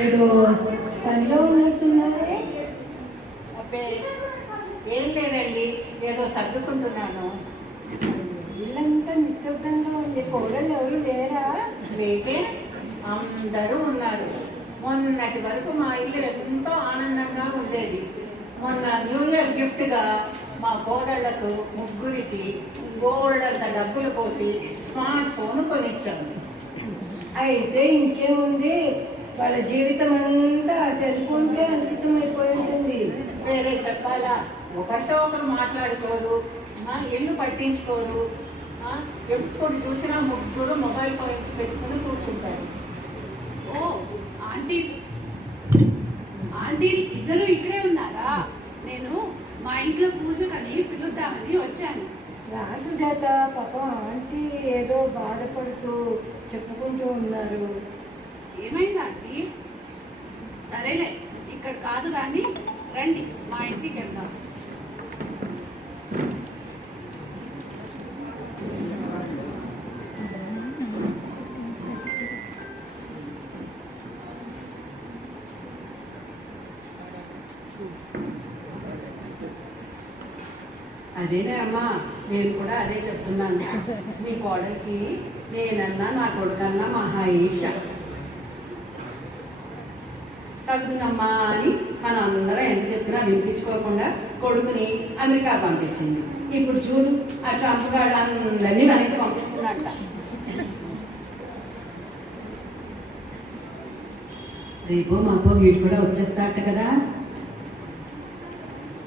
ఏదో పనిలో ఉన్నట్టున్నారే. అబ్బే ఏం లేదండి, ఏదో సర్దుకుంటున్నాను. ఇల్లంతా నిశ్శబ్దంగా ఉంది. కోడళ్ళు ఎవరు లేరా? లేకే అందరూ ఉన్నారు. మొన్నటి వరకు మా ఇల్లు ఎంతో ఆనందంగా ఉండేది. మొన్న న్యూ ఇయర్ గిఫ్ట్గా మా కోడళ్లకు ముగ్గురికి గోల్డంత డబ్బులు పోసి స్మార్ట్ ఫోన్ కొనిచ్చాము. అయితే ఇంకేముంది, వాళ్ళ జీవితం అంతా సెల్ ఫోన్కే అంకితం అయిపోయి ఉంటుంది. వేరే చెప్పాలా? ఒకరితో ఒకరు మాట్లాడుకోరు, ఇల్లు పట్టించుకోరు. ఎప్పుడు చూసినా ముగ్గురు మొబైల్ ఫోన్స్ పెట్టుకుని కూర్చుంటారు. ఓ ఆంటీ ఆంటీ ఇద్దరు ఇక్కడే ఉన్నారా? నేను మా ఇంట్లో పూజకని పిలుద్దామని వచ్చాను. రాసు చేత పాపం ఆంటీ ఏదో బాధపడుతూ చెప్పుకుంటూ ఉన్నారు. ఏమైంది ఆంటీ? సరేలే, ఇక్కడ కాదు కానీ రండి మా ఇంటికి వెళ్దాం. అదేనే అమ్మా, నేను కూడా అదే చెప్తున్నాను. మీ కోడలికి నేనన్నా నా కొడుకన్నా మహా ఈర్ష్య. తగ్గునమ్మా అని మనం అందరం ఎంత చెప్పినా వినిపించుకోకుండా కొడుకుని అమెరికా పంపించింది. ఇప్పుడు చూడు, ఆ ట్రంప్ గాడు అందరినీ వెనక్కి పంపిస్తున్నట్ట. రేపో మాపో వీడు కూడా వచ్చేస్తాట కదా.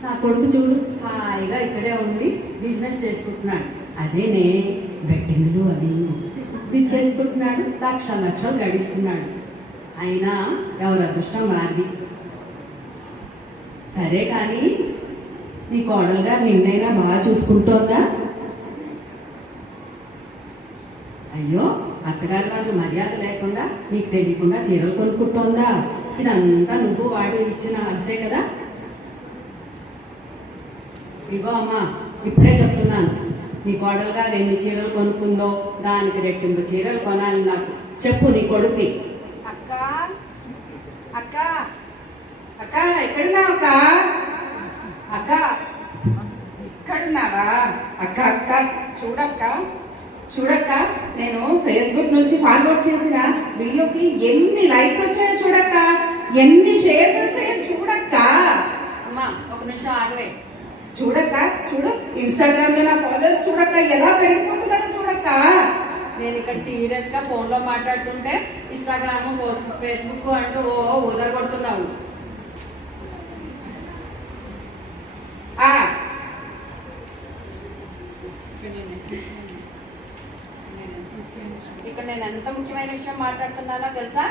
నా కొడుకు చూడు, హాయిగా ఇక్కడే ఉండి బిజినెస్ చేసుకుంటున్నాడు. అదేనే బెట్టింగ్లు అవి ఇది చేసుకుంటున్నాడు, లక్షలు గడిస్తున్నాడు. అయినా ఎవరి అదృష్టం వారిది. సరే కానీ నీ కోడలుగా నిన్నైనా బాగా చూసుకుంటోందా? అయ్యో, అత్తగారి వాళ్ళ మర్యాద లేకుండా నీకు తెలియకుండా చీరలు కొనుక్కుంటోందా? ఇదంతా నువ్వు వాడు ఇచ్చిన అలసే కదా. ఇగో అమ్మా, ఇప్పుడే చెప్తున్నాను, నీ కోడలుగా ఎన్ని చీరలు కొనుక్కుందో దానికి రెట్టింపు చీరలు కొనాలి. నాకు చెప్పు నీ కొడుక్కి. అక్క అక్క అక్క ఎక్కడున్నావు? అక్క అక్క ఇక్కడున్నావా? అక్క అక్క చూడక్క చూడక్క, నేను ఫేస్బుక్ నుంచి ఫార్వర్డ్ చేసిన వీళ్ళకి ఎన్ని లైక్స్ వచ్చాయో చూడక్క, ఎన్ని షేర్స్ వచ్చాయో చూడక్క. అమ్మా ఒక నిమిషం ఆగవే. చూడక్క చూడు, ఇన్స్టాగ్రామ్ లో నా ఫాలోవర్స్ చూడక్క ఎలా పెరిగిపోతున్నారో చూడక్క. నేను ఇక్కడ సీరియస్ గా ఫోన్ లో మాట్లాడుతుంటే ఇన్స్టాగ్రామ్ ఫేస్బుక్ అంటూ ఉదరగొడుతున్నావు. ఇక్కడ నేను ఎంత ముఖ్యమైన విషయం మాట్లాడుతున్నానో తెలుసా?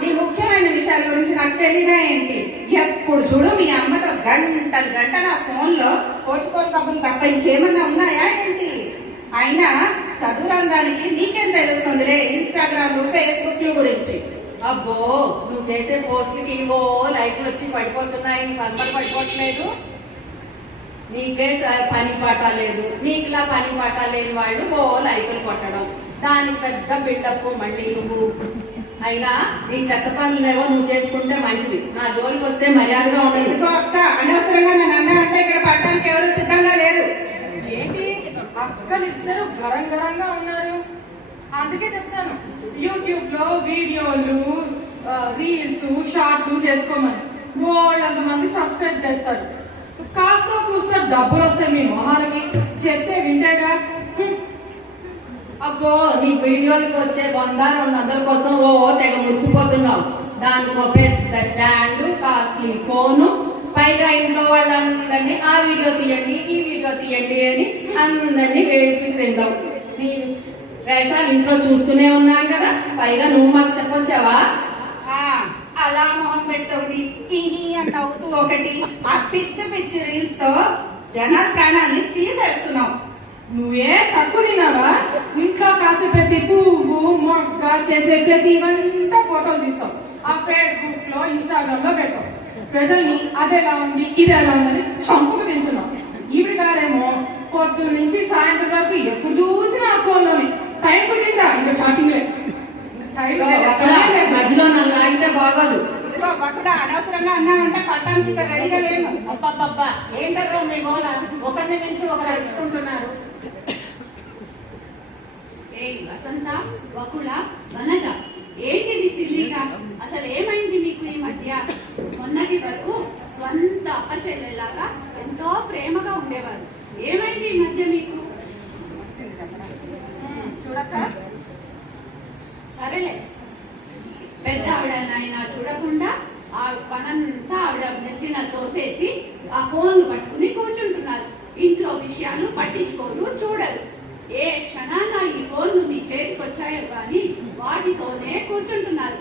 నీ ముఖ్యమైన విషయాల గురించి నాకు తెలియదా ఏంటి? ఎప్పుడు చూడు మీ అమ్మతో గంటల ఫోన్ లో కోచుకోలు కబుర్లు తప్ప ఇంకేమన్నా ఉన్నాయా ఏంటి? అయినా చదువురంగానికి నీకేం తెలుస్తుందిలే ఇన్స్టాగ్రామ్ ఫేస్బుక్ గురించి. అబ్బో, నువ్వు చేసే పోస్టులకి ఇవో లైక్లు వచ్చి పడిపోతున్నాయి, సంబర పడిపోవట్లేదు. నీకే పని పాట లేదు, నీకులా పని పాట లేని వాళ్ళు ఓ లైకులు కొట్టడం, దానికి పెద్ద బిల్డప్ మళ్ళీ నువ్వు. అయినా నీ చెత్త పనులేవో నువ్వు చేసుకుంటే మంచిది, నా జోలికి వస్తే మర్యాదగా ఉండదు. ఇదిగో అక్క, అనవసరంగా నన్ను అన్నానంటే ఇక్కడ పట్టడానికి ఎవరు సిద్ధంగా లేరు. ఏంటి అక్కలిద్దరు గరంగరంగా ఉన్నారు? అందుకే చెప్తాను, యూట్యూబ్ లో వీడియోలు రీల్స్ షార్ట్లు చేసుకోమని. వాళ్ళంత మంది సబ్స్క్రైబ్ చేస్తారు, కాస్త కూస్తో డబ్బులు వస్తాయి మీ మొహాలకి. చెప్తే వింటేగా. అబ్బో, నీ వీడియోలకి వచ్చే 100-200 కోసం ఓ తెగ మురిసిపోతున్నావు. దానికి ఒక పెద్ద స్టాండ్, కాస్ట్లీ ఫోను, పైగా ఇంట్లో వాళ్ళందరినీ ఆ వీడియో తీయండి ఈ వీడియో తీయండి అని అందరినీ వేపి తింటావు. నీ వేషాలు ఇంట్లో చూస్తూనే ఉన్నాం కదా, పైగా నువ్వు మాకు చెప్పొచ్చావా? అలా మొహం పెట్టి ఒకటి అని నవ్వుతూ ఒకటి, ఆ పిచ్చి రీల్స్ తో జనాల ప్రాణాన్ని తీసేస్తున్నావు. నువ్వే తక్కువ తిన్నావా? ఇంట్లో కాసే ప్రతి పువ్వు మొక్క చేసే ప్రతి వంట ఫోటోలు తీస్తావు, ఆ ఫేస్బుక్ లో ఇన్స్టాగ్రామ్ లో పెట్టావు. ప్రజల్ని అదెలా ఉంది ఇదెలా ఉందని చంపుకు తింటున్నావు. ఈవిడ గారేమో పొద్దున్న నుంచి సాయంత్రం వరకు ఎప్పుడు చూసినా ఆ ఫోన్ లోనే. టైం కుదిరిందా ఇంకా చాటింగ్ మధ్యలో నన్ను ఇదిగో పక్కన అనవసరంగా అన్నామంటే పట్టానికి ఇక్కడ రెడీగా లేము. అబ్బబ్బబ్బా ఏంటారో మీ గోల, ఒకరిని మించి ఒకరు అరుచుకుంటున్నారు. ఏయ్ వసంత, వకుళ, వనజ, ఏంటిది సిల్లీగా? అసలు ఏమైంది మీకు ఈ మధ్య? మొన్నటి వరకు స్వంత అప్పచెల్లెలాగా ఎంతో ప్రేమగా ఉండేవారు. ఏమైంది ఈ మధ్య మీకు? చూడక సరేలే, పెద్ద ఆవిడనైనా చూడకుండా ఆ పనంతా ఆవిడ నెత్తిన తోసేసి ఆ ఫోన్లు పట్టుకుని కూర్చుంటున్నారు. ఇంట్లో విషయాలు పట్టించుకోరు, చూడరు. ఏ క్షణాన ఈ ఫోన్లు మీ చేతికి వచ్చాయో కానీ వాటితోనే కూర్చుంటున్నారు.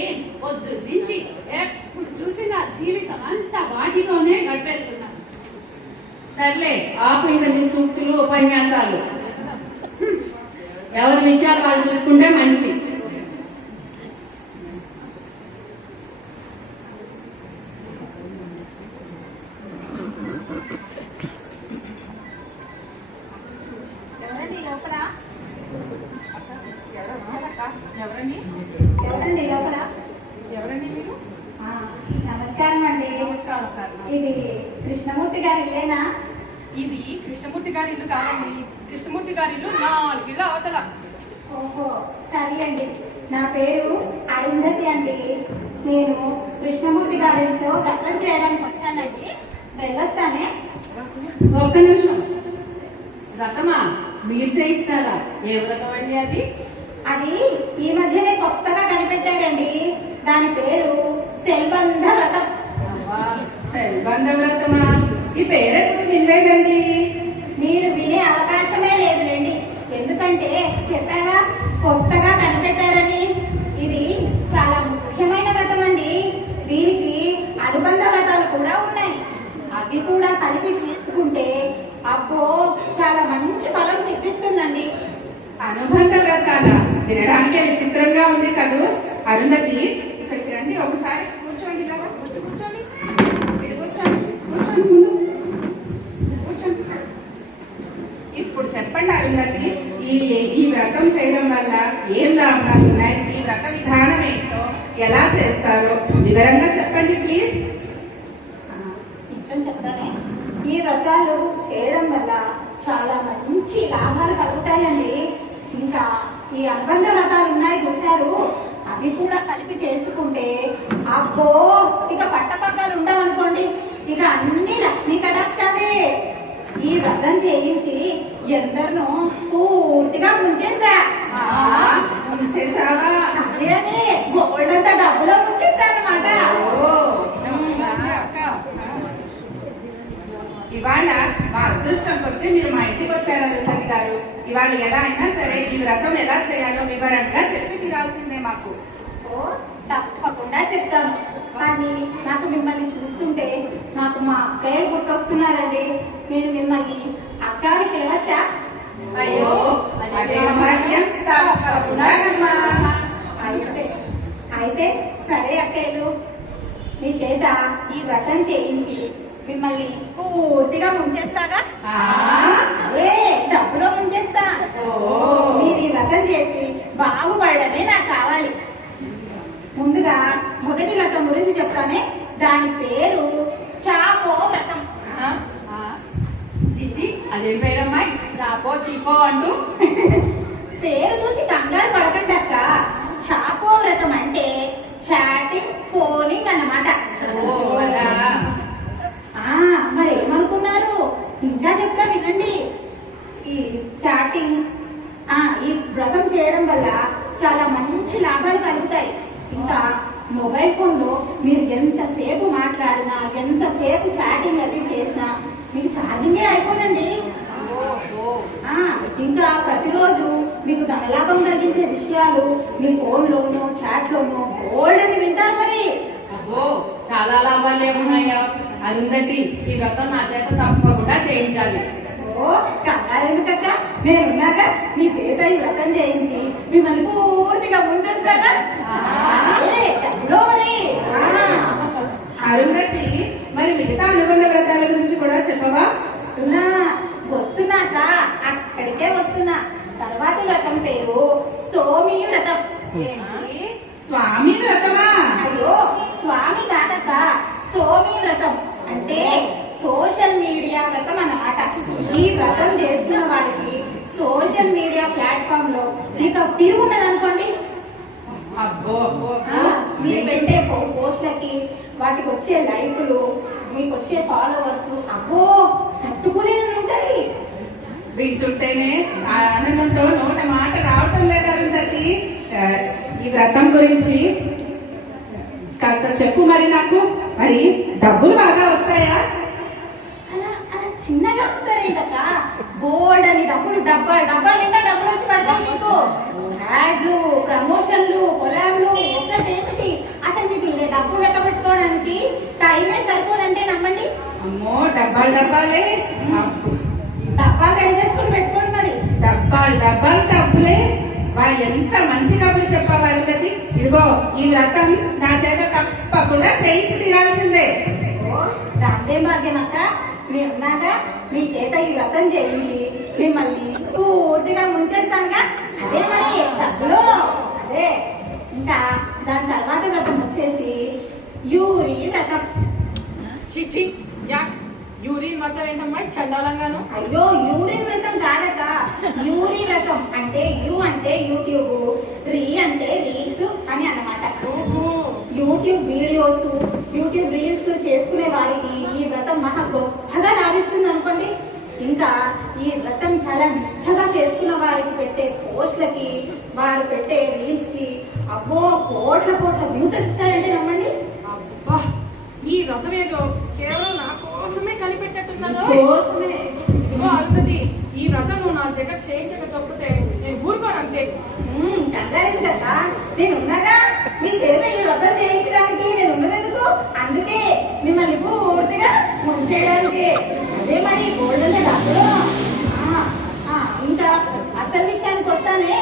ఏం పొద్దు నుంచి ఎప్పుడు చూసినా జీవితం అంతా వాటితోనే గడిపేస్తున్నారు. సర్లే ఆపు ఇంకా నీ సూక్తులు ఉపన్యాసాలు. ఎవరి విషయాలు వాళ్ళు చూసుకుంటే మంచిది. ఎవరండి లోపల? ఎవరండి ఎవరండి లోపల? ఎవరండి మీరు? ఆ, నమస్కారం అండి. ఇది కృష్ణమూర్తి గారి ఇల్లేనా? ఇది కృష్ణమూర్తి గారి ఇల్లు కాదండి. కృష్ణమూర్తి గారి ఇల్లు 4 ఇల్లు అవతల. ఓహో, సరే అండి. నా పేరు అరుంధతి అండి. నేను కృష్ణమూర్తి గారింట్లో వ్రతం చేయడానికి వచ్చానండి. వెళ్ళొస్తానే. ఒక్క నిమిషం. వ్రతమా? మీరు చేయిస్తారా? ఏ వ్రతం అండి అది? అది ఈ మధ్యనే కొత్తగా కనిపెట్టారండి. దాని పేరు సెల్బంధ వ్రతం. సెల్బంధ వ్రతమా? ఈ పేరెప్పుడు వినలేదండి. మీరు వినే అవకాశమే లేదులేండి. ఎందుకంటే చెప్పాగా కొత్తగా కనిపెట్టారని. ఇది చాలా ముఖ్యమైన వ్రతం అండి. దీనికి అనుబంధ వ్రతాలు కూడా ఉన్నాయి. అవి కూడా కలిపి చేసుకుంటే అబ్బో చాలా మంచి ఫలం సిద్ధిస్తుందండి. అనుబంధ వ్రతాల వినడానికే విచిత్రంగా ఉంది కదూ. అరుంధతి, ఇక్కడికి రండి, ఒకసారి కూర్చోండి. ఇలాగా కూర్చోండి. ఇటు కూర్చోండి. కూర్చోండి ముందు. కూర్చోండి. ఇప్పుడు చెప్పండి అరుంధతి, ఈ వ్రతం చేయడం వల్ల ఏం లాభాలు ఉన్నాయి? ఈ వ్రత విధానం ఏంటో, ఎలా చేస్తారో వివరంగా చెప్పండి ప్లీజ్. నిజం చెప్తానే. ఈ వ్రతాలు చేయడం వల్ల చాలా మంచి లాభాలు కలుగుతాయండి. ఇంకా ఈ అనుబంధ వ్రతాలు ఉన్నాయి చూశారు, అవి కూడా కలిపి చేసుకుంటే అబ్బో ఇక పట్టపగ్గాలు ఉండవనుకోండి. ఇక అన్ని లక్ష్మీ కటాక్షాలే. ఈ వ్రతం చేయించి ఎందరినో పూర్తిగా ముంచేశా. చేసావా? అదే గోల్డంతా డబ్బులో ముంచేశా అన్నమాట. ఇవాళ మా అదృష్టం కొద్దీ మీరు మా ఇంటికి వచ్చారు అరుంధతి గారు. ఇవాళ ఎలా అయినా సరే ఈ వ్రతం ఎలా చేయాలో వివరంగా చెప్పి తీరాల్సిందే మాకు. ఓ, తప్పకుండా చెప్తాను. కానీ నాకు మిమ్మల్ని చూస్తుంటే నాకు మా అక్కయ్య గుర్తొస్తున్నారండి. నేను మిమ్మల్ని అక్క అని పిలవచ్చా? అయ్యో, అదే భాగ్యం తప్పకుండా అమ్మా. అయితే సరే అక్కయ్యలు, మీ చేత ఈ వ్రతం చేయించి మిమ్మల్ని పూర్తిగా ముంచేస్తాగా. అదే డబ్బులో ముంచేస్తా. మీరు ఈ వ్రతం చేసి బాగుపడమే నాకు కావాలి. ముందుగా మొదటి వ్రతం గురించి చెప్తానే. దాని పేరు చాపో వ్రతం. చిచి, అదేం పేరమ్మాయి? చాపో చీపో అంటూ. పేరు చూసి కంగారు పడకండి అక్క. చాపో వ్రతం అంటే చాటింగ్, ఫోనింగ్ అన్నమాట. ఓ, అదా. మరేమనుకున్నారు? ఇంకా చెప్తా వినండి. ఈ చాటింగ్, ఈ వ్రతం చేయడం వల్ల చాలా మంచి లాభాలు కలుగుతాయి. ఇంకా మొబైల్ ఫోన్ లో మీరు ఎంతసేపు మాట్లాడినా, ఎంతసేపు చాటింగ్ అవి చేసినా మీకు ఛార్జింగే అయిపోదండి. ఇంకా ప్రతిరోజు మీకు ధనలాభం కలిగించే విషయాలు మీ ఫోన్ లోనో చాట్ లోనో గోల్డ్ అని వింటారు. మరి అబ్బో, చాలా లాభాలే ఉన్నాయా అరుంధతి. ఈ వ్రతం నా చేత తప్పకుండా చేయించాలి. ఓ, కంగారెందుకక్క, నేనున్నాక మీ చేత ఈ వ్రతం చేయించి మిమ్మల్ని పూర్తిగా ముంచేస్తాగా. డబ్బులో మరి. అరుంధతి, మరి మిగతా అనుబంధ వ్రతాల గురించి కూడా చెప్పవా? వస్తున్నాక అక్కడికే వస్తున్నా. తర్వాత వ్రతం పేరు సోమి వ్రతం. ఏంటి? స్వామి వ్రతమా? అయ్యో, స్వామి అంటే సోషల్ మీడియా వ్రతం అన్నమాట. ఈ వ్రతం చేసిన వారికి సోషల్ మీడియా ప్లాట్ఫామ్ లో ఇక తిరుగుండదు అనుకోండి. అబ్బో అబ్బో ఆ, మీరు పెట్టే పోస్ట్లకి వాటికి వచ్చే లైకులు, మీకు వచ్చే ఫాలోవర్స్ అబ్బో తట్టుకునేది ఉంటాయి. వింటుంటేనే ఆ ఆనందంతో నోట మాట రావటం లేదు అరుంధతి. ఈ వ్రతం గురించి కాస్త చెప్పు మరి నాకు. మరి డబ్బులు బాగా వస్తాయా? అలా అలా చిన్నగా అడుగుతారేంటక్క? బోల్డ్ అని డబ్బులు డబ్బాలు నిండా డబ్బులు వచ్చి పడతాయి మీకు. యాడ్లు, ప్రమోషన్లు, కొలాబ్లు ఒకటేమిటి అసలు మీకు డబ్బు లెక్క పెట్టుకోవడానికి టైమే సరిపోదంటే నమ్మండి. అమ్మో డబ్బాలే. అబ్బో, డబ్బాలు రెడీ చేసుకుని పెట్టుకోండి మరి. డబ్బాలు డబ్బులే. వా ఎంత మంచి డబ్బులు చెప్పావు అరుంధతి. ఇదిగో ఈ వ్రతం నా చేత తప్పకుండా చేయించి తీరాల్సిందే. దాంతే భాగ్యం అక్క. నేనున్నాగా మీ చేత ఈ వ్రతం చేయించి మిమ్మల్ని పూర్తిగా ముంచేస్తానుగా. అదే మరి డబ్బులు అదే. ఇంకా దాని తర్వాత వ్రతం వచ్చేసి యూరి వ్రతం. చిచి యాక్ యూరిన్ మొత్తం ఏంటమ్మా చండాలంగాను. అయ్యో యూరిన్ వ్రతం కాదక్క, యూరి వ్రతం. అంటే యు అంటే యూట్యూబ్, రీ అంటే రీల్స్ అని అన్నమాట. యూట్యూబ్ వీడియోస్, యూట్యూబ్ రీల్స్ చేసుకునే వారికి ఈ వ్రతం మహా గొప్పగా లాభిస్తుంది అనుకోండి. ఇంకా ఈ వ్రతం చాలా నిష్ఠగా చేసుకున్న వారికి పెట్టే పోస్ట్లకి, వారు పెట్టే రీల్స్ కి అబ్బో కోట్ల వ్యూస్ ఇస్తారంటే నమ్మండి. అబ్బా ఈ వ్రతం ఏదో కేవలం నా కోసమే కనిపెట్టేట్టున్నాను. కోసమే. ఇదిగో అరుంధతి, ఈ వ్రతం నువ్వు నా దగ్గర చేయించక తప్పితే నేను ఊరుకోనంతే. కంగారేది కదా, నేనున్నాగా మీ చేత ఈ వ్రతం చేయించడానికి. నేను ఉన్నందుకు అందుకే మిమ్మల్ని పూర్తిగా ముంచేయడానికి. అదే మరి గోల్డెన్ డబ్బులు. ఇంకా అసలు విషయానికి వస్తానే,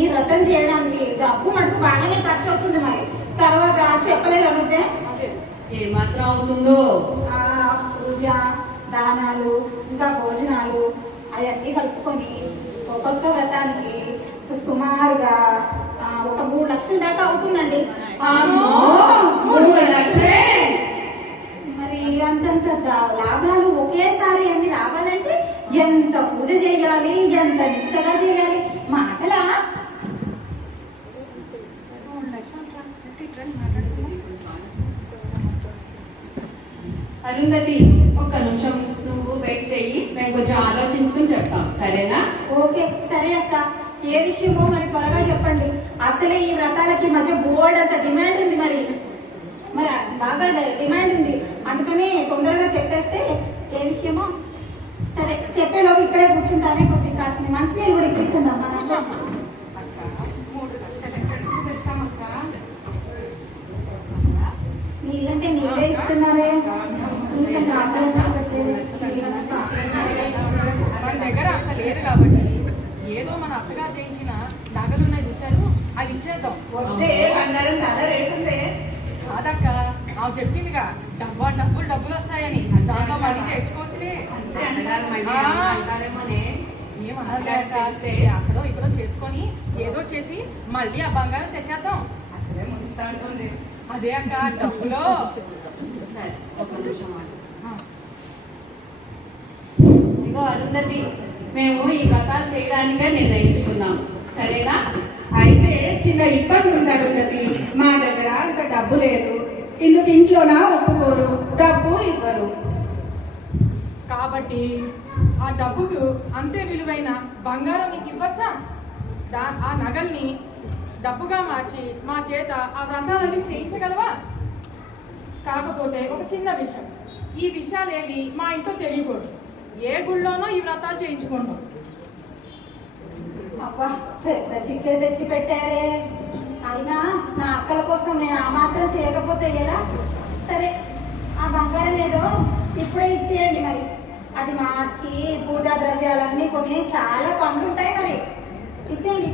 ఈ వ్రతం చేయడానికి డబ్బు మటుకు బాగానే ఖర్చు అవుతుంది. మరి తర్వాత చెప్పలేదు అనొద్దే. ఏమాత్రం అవుతుందో? పూజ, దానాలు, ఇంకా భోజనాలు అవన్నీ కలుపుకొని ఒక్కొక్క వ్రతానికి సుమారుగా ఒక 3 లక్షల దాకా అవుతుందండి. అమ్మో 3 లక్షలే. మరి అంతంత లాభాలు ఒకేసారి అన్ని రావాలంటే ఎంత పూజ చేయాలి, ఎంత నిష్టగా చేయాలి. మాటలా అరుంధతి, ఒక్క నిమిషం నువ్వు వెయిట్ చెయ్యి, మేము కొంచెం ఆలోచించుకుని చెప్తాం, సరేనా? ఓకే సరే అక్క. ఏ విషయమో మరి త్వరగా చెప్పండి. అసలే ఈ వ్రతాలకి మధ్య బోర్డ్ అంత డిమాండ్ ఉంది. మరి బాగా డిమాండ్ ఉంది. అందుకని తొందరగా చెప్పేస్తే ఏ విషయమో. సరే చెప్పేలోపు ఇక్కడే కూర్చుంటానే. కొద్దిగా కాసిన మంచినీళ్ళు కూడా ఇప్పించండి అమ్మా నాకు. 3 లక్షలు ఎక్కడి నుంచి తెస్తామక్క? నీళ్ళంటే నీళ్ళే ఇస్తున్నారే. ఇంకా నాకు పెట్టేది. మన దగ్గర అంత లేదు కాబట్టి ఏదో మన అత్తగారు చేయించిన నగలున్నాయి చూశారు, అవి ఇచ్చేద్దాం. వద్దే, బంగారం చాలా రేటు ఉంది. కాదక్క, ఆమె చెప్పిందిగా డబ్బులు వస్తాయని. దాంతో మళ్ళీ తెచ్చుకోవచ్చులే. అత్తగారు మళ్ళీ అంటారేమోనే. ఏమన్నా అక్కడో ఇక్కడో చేసుకొని ఏదో చేసి మళ్ళీ ఆ బంగారం తెచ్చేద్దాం. అసలే ముంచుతా ఉంటుంది. అదే అక్క డబ్బులో. సరే ఒక్క నిమిషం ఆగు. ఇగో అరుంధతి, మేము ఈ వ్రతాలు చేయడానికే నిర్ణయించుకున్నాం, సరేనా? అయితే చిన్న ఇబ్బంది ఉంది అరుంధతి. మా దగ్గర అంత డబ్బు లేదు. ఇందుకు ఇంట్లోనా ఒప్పుకోరు, డబ్బు ఇవ్వరు. కాబట్టి ఆ డబ్బుకు అంతే విలువైన బంగారం నీకు ఇవ్వచ్చా? ఆ నగల్ని డబ్బుగా మార్చి మా చేత ఆ వ్రతాలన్నీ చేయించగలవా? కాకపోతే ఒక చిన్న విషయం, ఈ విషయాలేవి మా ఇంట్లో తెలియకూడదు. ఏ గుళ్ళోనో ఈ వ్రతాలు చేయించుకుంటాం. అబ్బా పెద్ద చిక్కే తెచ్చి పెట్టారే. అయినా నా అక్కల కోసం నేను ఆ మాత్రం చేయకపోతే ఎలా? సరే ఆ బంగారం ఏదో ఇప్పుడే ఇచ్చేయండి. మరి అది మార్చి పూజా ద్రవ్యాలన్నీ కొని చాలా పనులు ఉంటాయి. మరి ఇచ్చేయండి.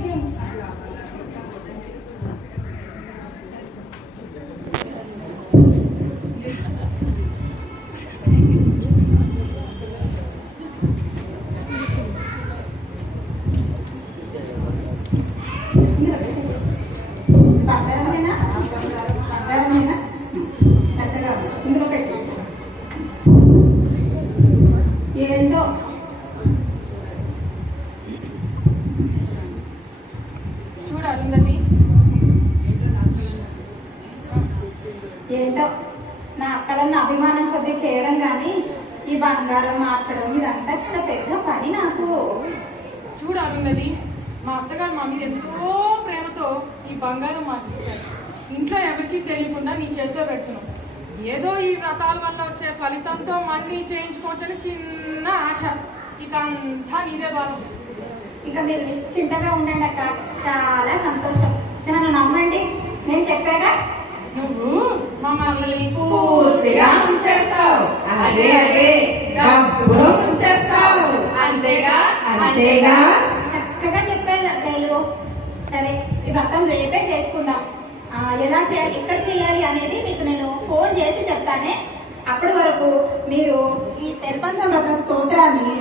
బంగారమేనా? చక్కగా ఉంది. ఇందులో పెట్టండి. ఏంటో నా అక్కలన్న అభిమానం కొద్ది చేయడం కానీ ఈ బంగారం మార్చడం ఇదంతా చాలా పెద్ద పని నాకు. చూడు అరుంధతి, మా అత్తగారు మా మీద ఎంతో ప్రేమతో ఈ బంగారం మార్చిస్తారు. ఇంట్లో ఎవరికీ తెలియకుండా నీ చేతిలో పెడుతున్నావు. ఏదో ఈ వ్రతాల వల్ల వచ్చే ఫలితంతో మళ్ళీ చేయించుకోవచ్చని చిన్న ఆశ. ఇక అంతా నీదే భావం. ఇక మీరు నిశ్చింతగా ఉండండి అక్క, చాలా సంతోషం. నన్ను నమ్మండి, నేను చెప్పాగా. నువ్వు మమ్మల్ని పూర్తిగా ముంచేస్తావు. అదే అదే డబ్బులో ముంచేస్తావు. అంతేగా అంతేగా చక్కగా చెప్పేది అక్కలు. సరే, ఈ వ్రతం రేపే చేసుకుందాం. ఎలా చేయాలి, ఎక్కడ చేయాలి అనేది మీకు నేను ఫోన్ చేసి చెప్తానే. అప్పటి వరకు మీరు ఈ శర్పంచ వ్రత స్తోత్రాన్ని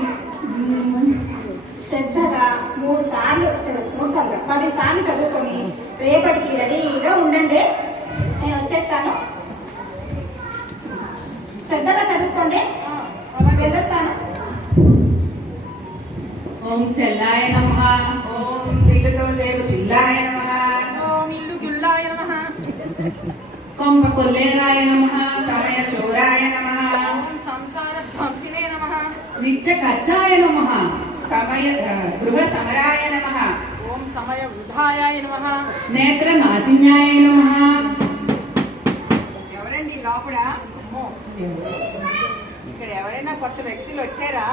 శ్రద్ధగా 3 సార్లు 10 సార్లు చదువుకొని రేపటికి రెడీగా ఉండండి. నేను వచ్చేస్తాను. శ్రద్ధగా చదువుకోండి. వెళ్ళొస్తాను. ఓం శల్లాయ నమః. ఓం బిల్లుతో చేరు చిల్లాయ నమః. ఓం ఇల్లు గుల్లాయ నమః. కొంప కొల్లేరాయ నమః. సమయ చోరాయ నమః. ఓం సంసార ధ్వంసినే నమః. నిత్య ఖర్చాయ నమః. సమయ గృహ సమరాయ నమః. ఓం సమయ వృధాయాయ నమః. నేత్ర నాశిన్యాయ నమః. ఎవరండి లోపల? ఇక్కడ ఎవరైనా కొత్త వ్యక్తులు వచ్చారా?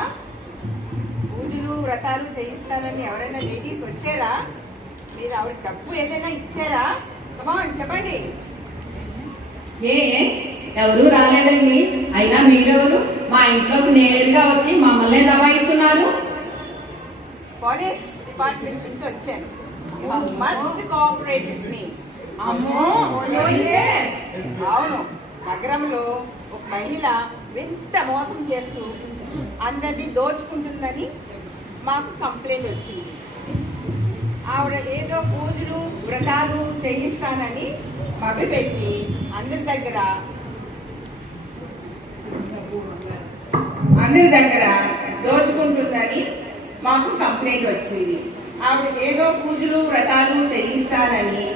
పూజలు వ్రతాలు చేయిస్తానని ఎవరైనా లేడీస్ వచ్చారా? మీరు ఆవిడ డబ్బు ఏదైనా ఇచ్చారా? కమాన్ చెప్పండి. ఏ ఎవరు రాలేదండి. అయినా మీరెవరు మా ఇంట్లోకి నేరుగా వచ్చి మమ్మల్ని దబాయిస్తున్నారు? పోలీస్ డిపార్ట్మెంట్ నుంచి వచ్చాను. You must cooperate with me. అమ్మో అవును, నగరంలో ఒక మహిళ వింత మోసం చేస్తూ అందరినీ దోచుకుంటుందని మాకు కంప్లైంట్ వచ్చింది. ఆవిడ ఏదో పూజలు వ్రతాలు చేయిస్తానని మభ్యపెట్టి అందరి దగ్గర దోచుకుంటుందని మాకు కంప్లైంట్ వచ్చింది. ఆవిడ ఏదో పూజలు వ్రతాలు చేయిస్తానని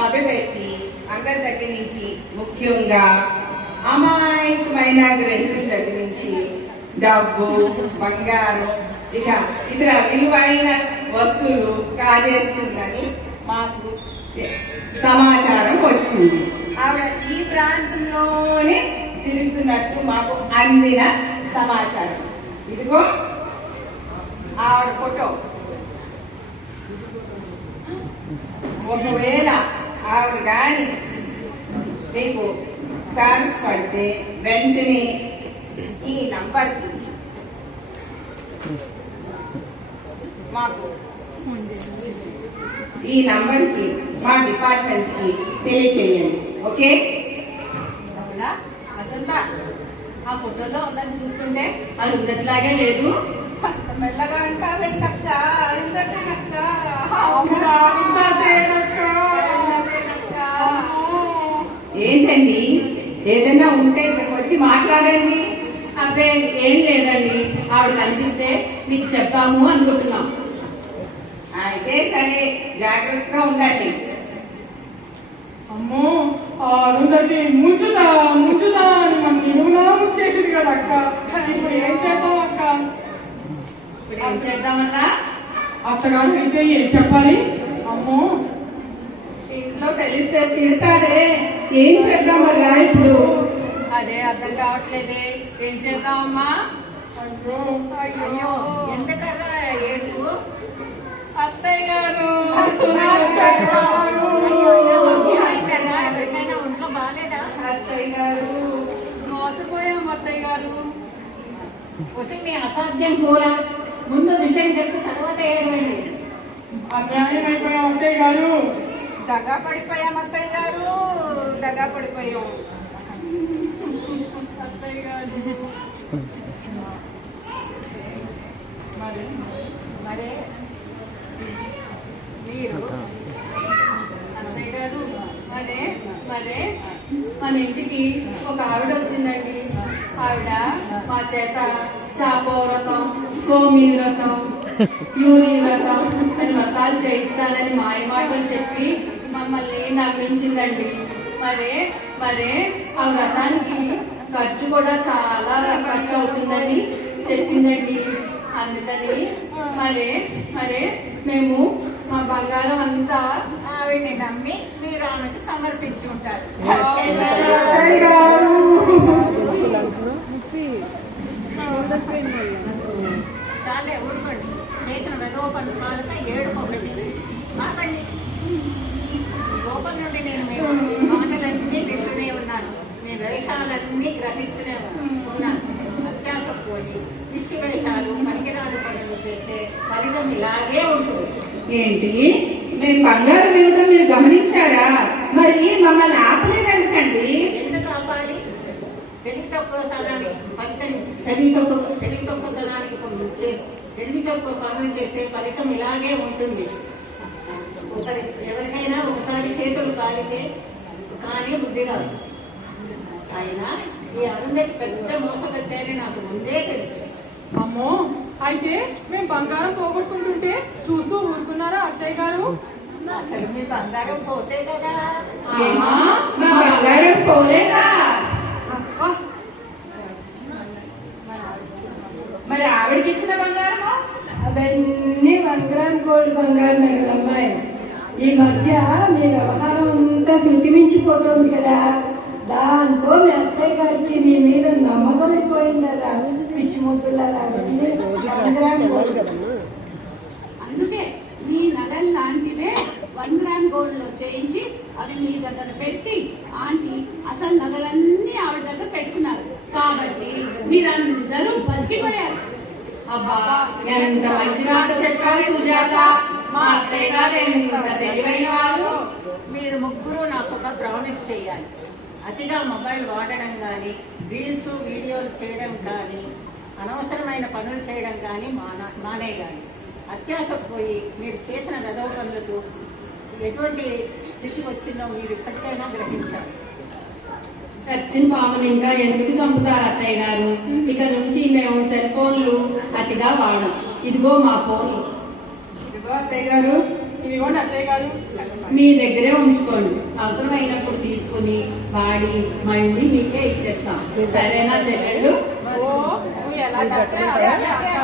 మభ్యపెట్టి అందరి దగ్గర నుంచి, ముఖ్యంగా అమాయకమైన గృహిణుల దగ్గర నుంచి డబ్బు, బంగారం, ఇక ఇతర విలువైన వస్తువులు కాజేస్తుందని మాకు సమాచారం వచ్చింది. ఆవిడ ఈ ప్రాంతంలోనే తిరుగుతున్నట్టు మాకు అందిన సమాచారం. ఇదిగో ఆవిడ ఫోటో. ఒకవేళ ఆవిడ కానీ మీకు ఛాన్స్ పడితే వెంటనే ఈ నంబర్కి మా డిపార్ట్మెంట్ కి తెలియచేయండి. ఓకే? అవునా వసంత, ఆ ఫోటోలో ఉన్నది చూస్తుంటే అరుంధతిలాగే లేదు. మెల్లగా అంటావేంటక్క? అరుంధతేనక్క. అవునా, అరుంధతేనక్క. ఏంటండి, ఏదైనా ఉంటే ఇక్కడికి వచ్చి మాట్లాడండి. అబ్బే ఏం లేదండి, ఆవిడ కనిపిస్తే నీకు చెప్తాము అనుకుంటున్నాం. అయితే సరే, జాగ్రత్తగా ఉండండి. అమ్మో, ఆ అరుంధతి ముంచుతా అని మన నిలువునా ముంచేసింది కదా అక్క. ఇప్పుడు ఏం చేద్దాం అక్క? ఇప్పుడు ఏం చేద్దామన్నా? అత్తగారు అయితే ఏం చెప్పాలి? అమ్మో, ఇంట్లో తెలిస్తే తిడతారే. ఏం చేద్దామన్నా ఇప్పుడు? అదే అర్థం కావట్లేదే. ఏం చేద్దామమ్మా? అయ్యో, ఎందుకన్నా ఏడు? అత్తయ్య గారు, అత్తయ్య గారు, మోసపోయాం అత్తయ్య గారు. మీ అసాధ్యం కూడా ముందు విషయం చెప్పి తర్వాత ఏడవండి. అన్యాయం అయిపోయాం అత్తయ్య గారు. దగా పడిపోయాం అత్తయ్య గారు, దగా పడిపోయాం. అత్తయ్య గారు మరే మీరు అత్తయ్య గారు మరే మన ఇంటికి ఒక ఆవిడ వచ్చిందండి. ఆవిడ మా చేత చాపో వ్రతం, సోమి వ్రతం, యూరి వ్రతం అని వ్రతాలు చేయిస్తానని మాయ మాటలు చెప్పి మమ్మల్ని నవ్వించిందండి. మరే ఆ వ్రతానికి ఖర్చు కూడా చాలా ఖర్చు అవుతుందని చెప్పిందండి. అందుకని మరే మేము మా బంగారం అంతా ఆవిడ్ని నమ్మి మీరు ఆమెకు సమర్పించి ఉంటారు. అత్తయ్య గారు చాలే ఊరుకోండి. చేసిన వెధవ పనులక ఏడుకోకండి. ఆపండి. లోపల నుండి నేను మీ మాటలన్నీ వింటూనే ఉన్నాను. మీ వేషాలన్నీ గ్రహిస్తూనే ఉన్నాను. అత్యాస పోయి పిచ్చి వేషాలు పనికిరాని పనులు చేస్తే ఫలితం ఇలాగే ఉంటుంది. ఏంటి మేము బంగారం ఇవ్వటం మీరు గమనించారా? మరి మమ్మల్ని ఆపలేదు ఎందుకండి? ఎందుకు ఆపాలి? తెలివి తక్కువతనానికి ఫలితం తెలివి తక్కువతనానికి తెలివి తక్కువ పనులు చేస్తే ఫలితం ఇలాగే ఉంటుంది. ఎవరికైనా ఒకసారి చేతులు కాలితే కానీ బుద్ధి రాదు. అయినా ఈ అరుంధతి పెద్ద మోసగత్తే అని నాకు ముందే తెలుసు. అమ్మో, అయితే మేము బంగారం పోగొట్టుకుంటుంటే చూస్తూ ఊరుకున్నారా అత్తయ్య గారు? అసలు మీ బంగారం పోతే కదా. ఏమా, మా బంగారం పోలేదా? అబ్బా, మరి ఆవిడకి ఇచ్చిన బంగారము? అవన్నీ 1 గ్రామ్ గోల్డ్ బంగారం దగ్గర అమ్మాయి. ఈ మధ్య మీ వ్యవహారం అంతా శృతిమించిపోతుంది కదా, దాంతో మీ అత్తయ్య గారికి మీ మీద నమ్మకం అయిపోయిందరా. పిచ్చి ముద్దులారా, అవన్నీ 1 గ్రామ్ గోల్డ్. అందుకే మీ నగలు లాంటివే 1 గ్రామ్ గోల్డ్ లో చేయించి అవి మీ దగ్గర పెట్టి ఆంటీ అసలు నగలన్నీ ఆవిడ దగ్గర పెట్టుకున్నారు. కాబట్టి మీరందరూ బతికిపోయారు. అబ్బా, ఎంత మంచి మాట చెప్పావు సుజాత. మా అత్తయ్య గారు ఎంత తెలివైన వాళ్ళు. మీరు ముగ్గురు నాకు ఒక ప్రామిస్ చేయాలి. అతిగా మొబైల్ వాడడం కానీ, రీల్స్ వీడియోలు చేయడం కానీ, అనవసరమైన పనులు చేయడం కానీ మానేయాలి. అత్యాసకు పోయి మీరు చేసిన వెధవ పనులకు ఎటువంటి స్థితి వచ్చిందో మీరు ఇప్పటికైనా గ్రహించాలి. చచ్చిన పాముని ఇంకా ఎందుకు చంపుతారు అత్తయ్య గారు? ఇక నుంచి మేము సెల్ ఫోన్లు అతిగా వాడం. ఇదిగో మా ఫోన్లు ఇదిగో అత్తయ్య గారు, ఇదిగోండి అత్తయ్య గారు. మీ దగ్గరే ఉంచుకోండి. అవసరమైనప్పుడు తీసుకుని వాడి మళ్ళీ మీకే ఇచ్చేస్తాం. సరేనా చెల్లెళ్ళు? ఓ, నువ్వు ఎలా చెప్తే అలాగే అత్తయ్య.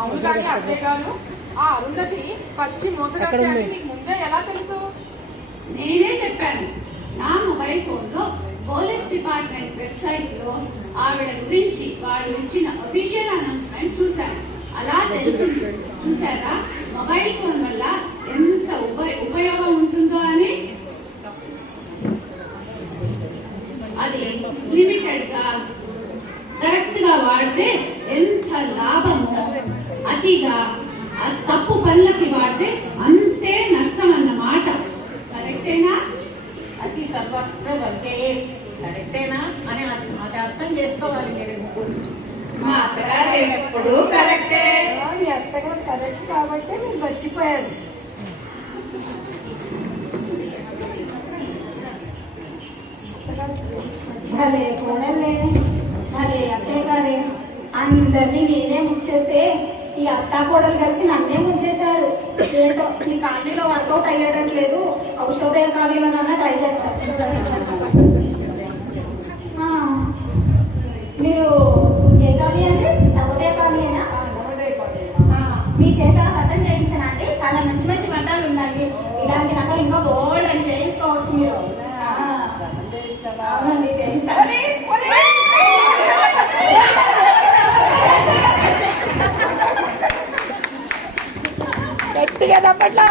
అవును కానీ అత్తయ్య గారు, ఆ అరుంధతి పచ్చి మోసగాడి అని మీకు ముందే ఎలా తెలుసు? నేనే చెప్పాను. నా మొబైల్ ఫోన్ లో పోలీస్ డిపార్ట్మెంట్ వెబ్సైట్ లో ఆవిడ గురించి వాళ్ళు ఇచ్చిన అఫీషియల్ అనౌన్స్మెంట్ చూశాను. అలా తెలిసింది. చూసారా మొబైల్ ఫోన్ వల్ల ఎంత ఉపయోగం ఉంటుందో అని. అది లిమిటెడ్ గా కరెక్ట్ గా వాడితే ఎంత లాభమో, అతిగా తప్పు పనులకి వాడితే అంతే నష్టం అన్నమాట. కరెక్టేనా? అతి సర్వత్ర వర్జయే. కరెక్టేనా అని అది అర్థం చేసుకోవాలి మీరు ముగ్గురు. మా అత్తగారు ఎప్పుడు కరెక్టే. మీ అత్తగారు కరెక్ట్ కాబట్టి మీరు బతికిపోయారు. భలే కోడలే, భలే అత్తయ్య గారే. అందరినీ నేనే ముంచేస్తే ఈ అత్త కోడలు కలిసి నన్నే ముంచేశారు. ఏంటో ఈ కాలనీలో వర్కౌట్ అయ్యేటట్లేదు. ఔషధయ కాలనీలోనన్నా ట్రై చేస్తారు. మీరు ఏ కాలనీ అండి? నవోదయ కాలనీనా? మీ చేత వ్రతం చేయించనండి. చాలా మంచి మంచి వ్రతాలు ఉన్నాయి. ఇలాంటి రకాలు ఇంకా గోల్డ్ అని చేయించుకోవచ్చు మీరు. అవునండి, చేయిస్తారు. గట్టిగా తప్పట్లో